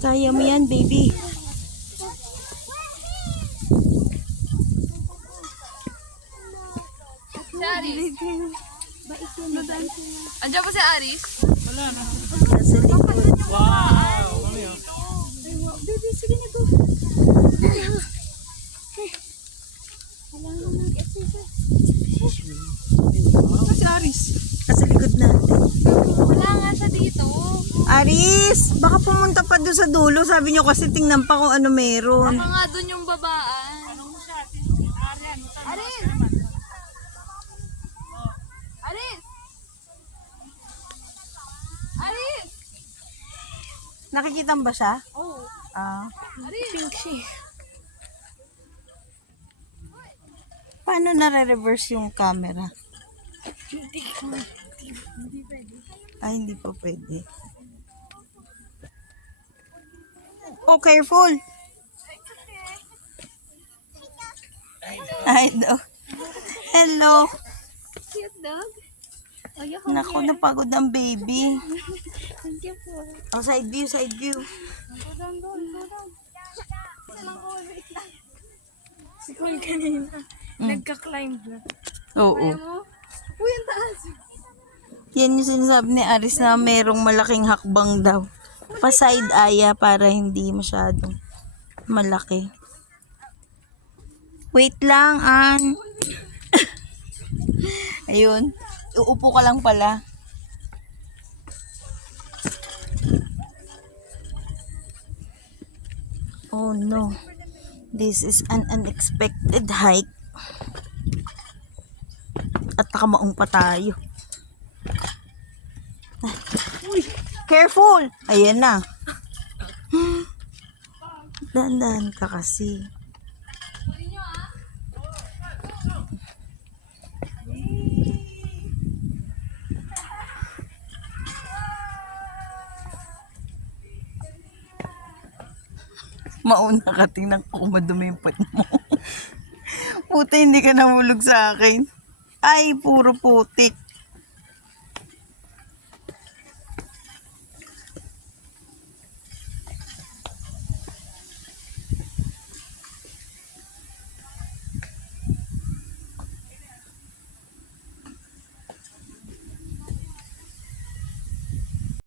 Kaya mo yan, baby. Si Aris. Andiyan po si Aris? Nasa likod. Baby, sige na go. Si Aris. Nasa likod natin. Wala nga siya dito. Aris, baka pumunta pa doon sa dulo. Sabi nyo kasi tingnan pa kung ano meron. Baka nga doon yung babaan. Aris! Aris! Aris! Nakikita mo ba siya? Oh. Ah. Aris! Pink siya. Paano nare-reverse yung camera? Hindi pwede. Ay, hindi pa pwede. Oh, careful! Ay, do. Hello! Cute dog. Ayoko. Naku, napagod ang baby. Thank you po. Oh, side view, side view. Go down. Si Cole kanina. Nagka-climb na. Oo. Uy, ang taas. Yan yung sinasabi ni Aris na merong malaking hakbang daw. Pa-side aya para hindi masyadong malaki. Wait lang, An. Ayun. Uupo ka lang pala. Oh no. This is an unexpected hike. At nakamaong pa tayo. Careful! Ayan na. Dahan-dahan ka kasi. Mauna ka, tingnan ko kung madumi yung puwet mo. Puta, hindi ka nahulog sa akin. Ay, puro putik.